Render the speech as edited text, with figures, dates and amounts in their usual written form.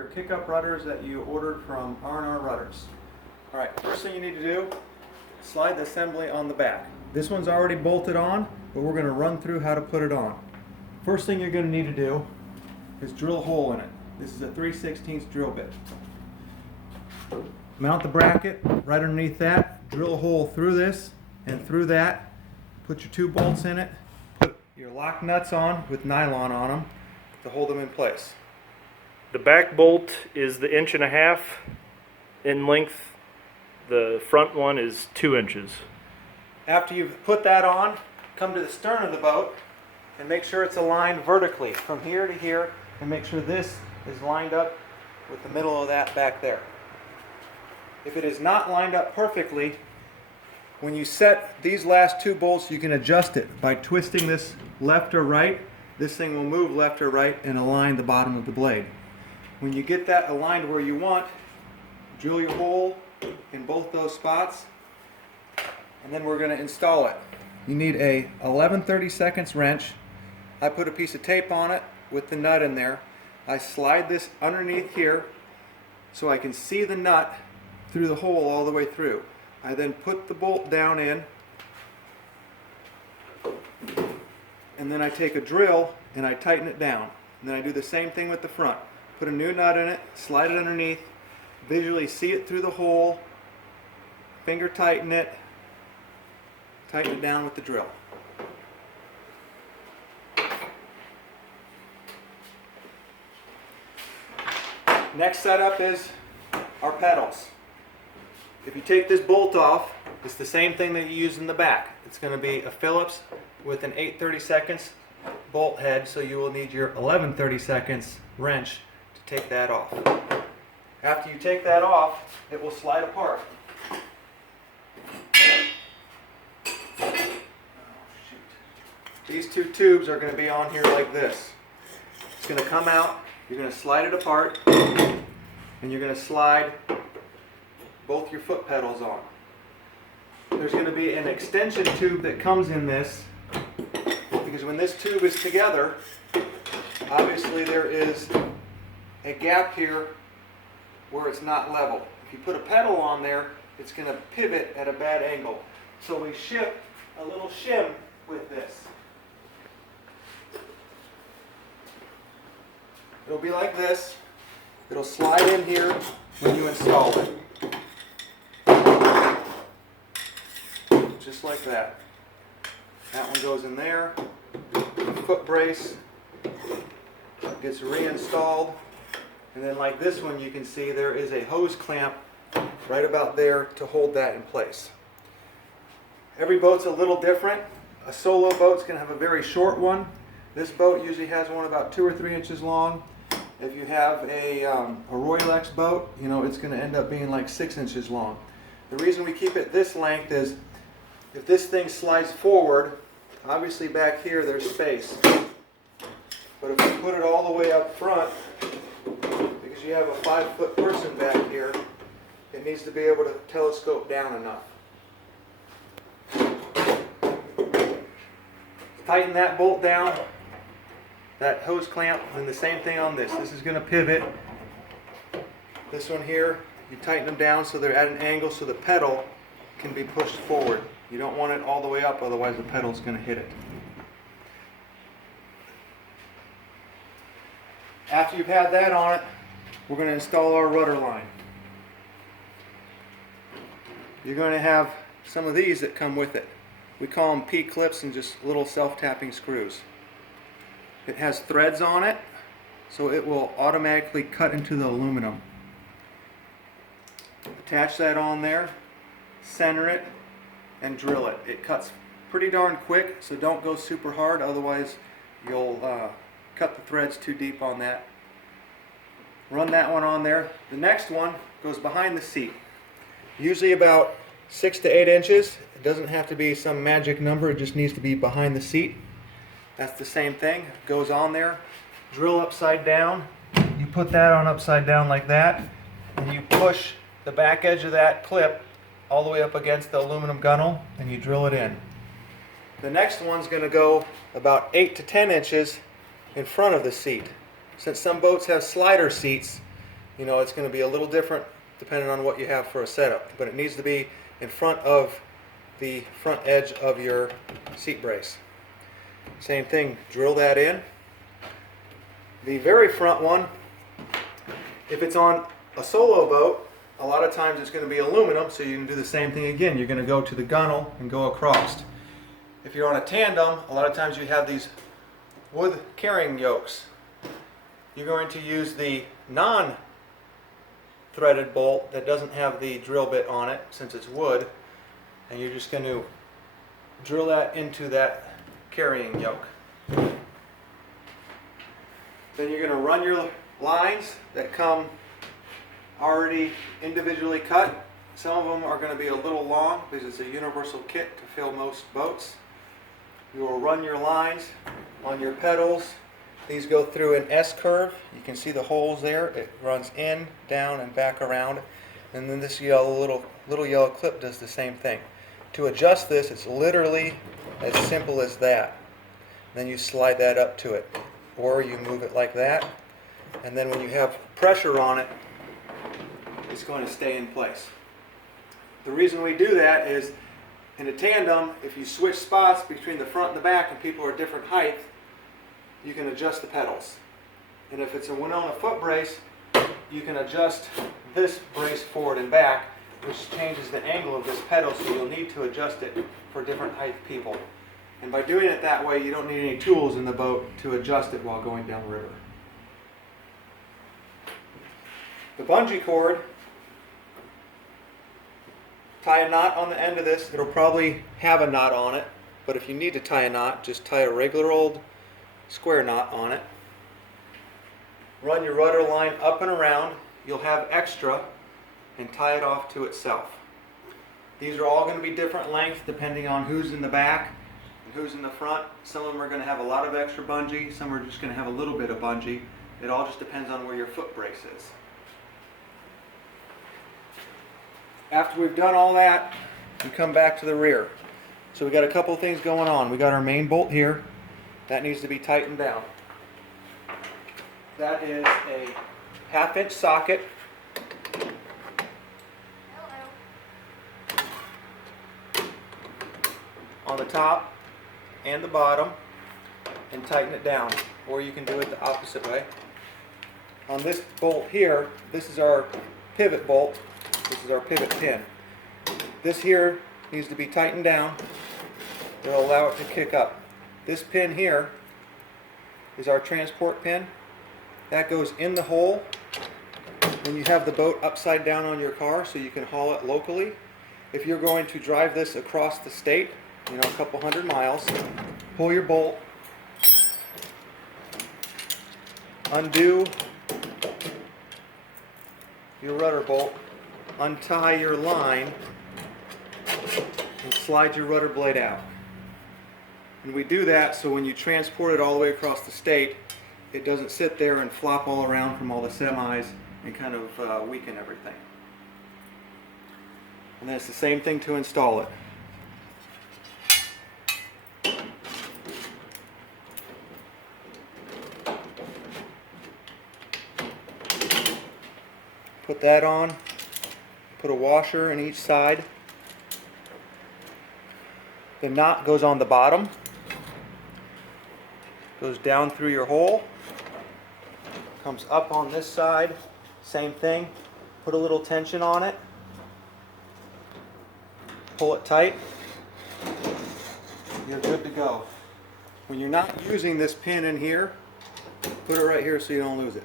your kick-up rudders that you ordered from R&R Rudders. Alright, first thing you need to do, slide the assembly on the back. This one's already bolted on, but we're going to run through how to put it on. First thing you're going to need to do is drill a hole in it. This is a 3/16 drill bit. Mount the bracket right underneath that, drill a hole through this and through that, put your 2 bolts in it, put your lock nuts on with nylon on them to hold them in place. The back bolt is the 1.5 inches in length. The front one is 2 inches. After you've put that on, come to the stern of the boat and make sure it's aligned vertically from here to here, and make sure this is lined up with the middle of that back there. If it is not lined up perfectly, when you set these last 2 bolts, you can adjust it by twisting this left or right. This thing will move left or right and align the bottom of the blade. When you get that aligned where you want, drill your hole in both those spots, and then we're going to install it. You need a 11/32 wrench. I put a piece of tape on it with the nut in there. I slide this underneath here so I can see the nut through the hole all the way through. I then put the bolt down in, and then I take a drill and I tighten it down. And then I do the same thing with the front. Put a new nut in it, slide it underneath, visually see it through the hole, finger tighten it down with the drill. Next setup is our pedals. If you take this bolt off, it's the same thing that you use in the back. It's going to be a Phillips with an 8/32 bolt head, so you will need your 11/32 wrench to take that off. After you take that off, it will slide apart. These 2 tubes are going to be on here like this. It's going to come out, you're going to slide it apart, and you're going to slide both your foot pedals on. There's going to be an extension tube that comes in this, because when this tube is together, obviously there is a gap here where it's not level. If you put a pedal on there, it's going to pivot at a bad angle. So we ship a little shim with this. It'll be like this. It'll slide in here when you install it. Just like that. That one goes in there. The foot brace gets reinstalled. And then like this one, you can see there is a hose clamp right about there to hold that in place. Every boat's a little different. A solo boat's going to have a very short one. This boat usually has one about 2 or 3 inches long. If you have a Royalex boat, you know, it's going to end up being like 6 inches long. The reason we keep it this length is if this thing slides forward, obviously back here there's space. But if you put it all the way up front, because you have a 5-foot person back here, it needs to be able to telescope down enough. Tighten that bolt down, that hose clamp, and the same thing on this. This is going to pivot. This one here, you tighten them down so they're at an angle so the pedal can be pushed forward. You don't want it all the way up, otherwise the pedal's going to hit it. After you've had that on it, we're going to install our rudder line. You're going to have some of these that come with it. We call them P-clips and just little self-tapping screws. It has threads on it, so it will automatically cut into the aluminum. Attach that on there, center it, and drill it. It cuts pretty darn quick, so don't go super hard, otherwise you'll cut the threads too deep on that. Run that one on there. The next one goes behind the seat. Usually about 6 to 8 inches. It doesn't have to be some magic number, it just needs to be behind the seat. That's the same thing. It goes on there. Drill upside down. You put that on upside down like that, and you push the back edge of that clip all the way up against the aluminum gunnel, and you drill it in. The next one's going to go about 8 to 10 inches in front of the seat. Since some boats have slider seats, You know, it's going to be a little different depending on what you have for a setup, but it needs to be in front of the front edge of your seat brace. Same thing, drill that in. The very front one, if it's on a solo boat, a lot of times it's going to be aluminum, so you can do the same thing again. You're going to go to the gunnel and go across. If you're on a tandem, a lot of times you have these wood carrying yokes. You're going to use the non-threaded bolt that doesn't have the drill bit on it, since it's wood, and you're just going to drill that into that carrying yoke. Then you're going to run your lines that come already individually cut. Some of them are going to be a little long because it's a universal kit to fill most boats. You will run your lines on your pedals. These go through an S-curve. You can see the holes there. It runs in, down, and back around. And then this little yellow clip does the same thing. To adjust this, it's literally as simple as that. Then you slide that up to it, or you move it like that. And then when you have pressure on it, it's going to stay in place. The reason we do that is in a tandem, if you switch spots between the front and the back and people are different height, you can adjust the pedals. And if it's a Winona foot brace, you can adjust this brace forward and back, which changes the angle of this pedal, so you'll need to adjust it for different height people. And by doing it that way, you don't need any tools in the boat to adjust it while going down the river. The bungee cord, tie a knot on the end of this. It'll probably have a knot on it, but if you need to tie a knot, just tie a regular old square knot on it. Run your rudder line up and around. You'll have extra, and tie it off to itself. These are all going to be different lengths depending on who's in the back and who's in the front. Some of them are going to have a lot of extra bungee, some are just going to have a little bit of bungee. It all just depends on where your foot brace is. After we've done all that, we come back to the rear. So we got a couple of things going on. We got our main bolt here. That needs to be tightened down. That is a 1/2 inch socket. On the top and the bottom, and tighten it down, or you can do it the opposite way. On this bolt here, this is our pivot bolt. This is our pivot pin. This here needs to be tightened down. It'll allow it to kick up. This pin here is our transport pin. That goes in the hole when you have the boat upside down on your car, so you can haul it locally. If you're going to drive this across the state, you know, a couple 100 miles, pull your bolt, undo your rudder bolt, untie your line, and slide your rudder blade out. And we do that so when you transport it all the way across the state, it doesn't sit there and flop all around from all the semis and kind of weaken everything. And then it's the same thing to install it. Put that on, put a washer in each side. The knot goes on the bottom, goes down through your hole, comes up on this side, same thing. Put a little tension on it, pull it tight, you're good to go. When you're not using this pin in here, put it right here so you don't lose it.